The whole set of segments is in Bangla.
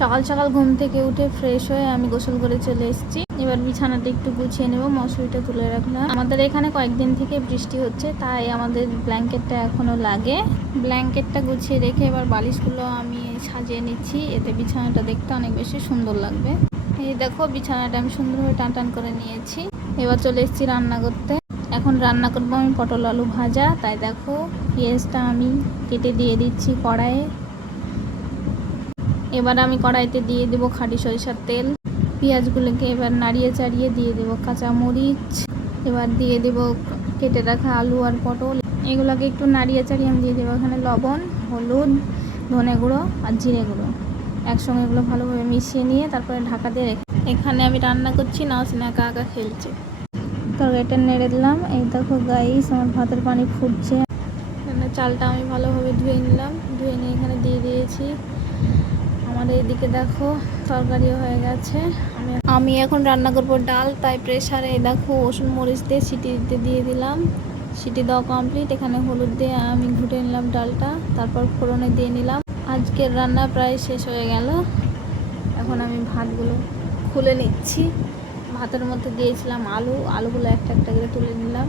সকাল সকাল ঘুম থেকে উঠে ফ্রেশ হয়ে আমি গোসল করে চলে এসেছি। এবার বিছানাটা একটু গুছিয়ে নেব, মশারিটা তুলে রাখলাম। আমাদের এখানে কয়েকদিন থেকে বৃষ্টি হচ্ছে, তাই আমাদের ব্ল্যাঙ্কেটটা এখনো লাগে। ব্ল্যাঙ্কেটটা গুছিয়ে রেখে এবার বালিশগুলো আমি সাজিয়ে নিচ্ছি, এতে বিছানাটা দেখতে অনেক বেশি সুন্দর লাগবে। এই দেখো বিছানাটা আমি সুন্দরভাবে টান টান করে নিয়েছি। এবার চলে এসেছি রান্না করতে। এখন রান্না করবো আমি পটল আলু ভাজা। তাই দেখো পেঁয়াজটা আমি কেটে দিয়ে দিচ্ছি কড়াইয়ে। এবার আমি কড়াইতে দিয়ে দেবো খাঁটি সরিষার তেল। পেঁয়াজগুলোকে এবার নাড়িয়ে চাড়িয়ে দিয়ে দেবো কাঁচা মরিচ। এবার দিয়ে দেবো কেটে রাখা আলু আর পটল। এগুলোকে একটু নাড়িয়ে চাড়িয়ে আমি দিয়ে দেবো এখানে লবণ, হলুদ, ধনে গুঁড়ো আর জিরে গুঁড়ো। একসঙ্গে এগুলো ভালোভাবে মিশিয়ে নিয়ে তারপরে ঢাকা দিয়ে রেখে এখানে আমি রান্না করছি, নাওসিন একা একা খেলছে। তরকারিটা নেড়ে দিলাম। এই দেখো গাইস আমার ভাতের পানি ফুটছে। এখানে চালটা আমি ভালোভাবে ধুয়ে নিলাম, ধুয়ে নিয়ে এখানে দিয়ে দিয়েছি। আমাদের এদিকে দেখো তরকারিও হয়ে গেছে। আমি এখন রান্না করবো ডাল, তাই প্রেসারে দেখো রসুন মরিচ দিয়ে সিটি দিতে দিয়ে দিলাম। সিটি দেওয়া কমপ্লিট। এখানে হলুদ দিয়ে আমি ঘুটে নিলাম ডালটা, তারপর ফোড়নে দিয়ে নিলাম। আজকের রান্না প্রায় শেষ হয়ে গেল। এখন আমি ভাতগুলো খুলে নিচ্ছি। ভাতের মধ্যে দিয়েছিলাম আলুগুলো একটা একটা করে তুলে নিলাম।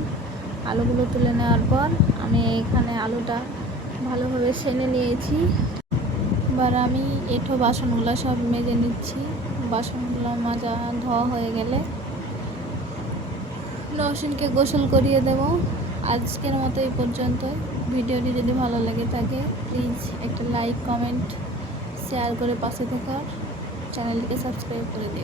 আলুগুলো তুলে নেওয়ার পর আমি এখানে আলুটা ভালোভাবে সেনে নিয়েছি। এবার আমি এঁঠো বাসনগুলো সব মেজে নিচ্ছি। বাসনগুলো মাজা ধোয়া হয়ে গেলে নওশিনকে গোসল করিয়ে দেব। আজকের মতো এই পর্যন্ত। ভিডিওটি যদি ভালো লাগে থাকে প্লিজ একটা লাইক, কমেন্ট, শেয়ার করে পাশে থাকার চ্যানেলটিকে সাবস্ক্রাইব করে দিও।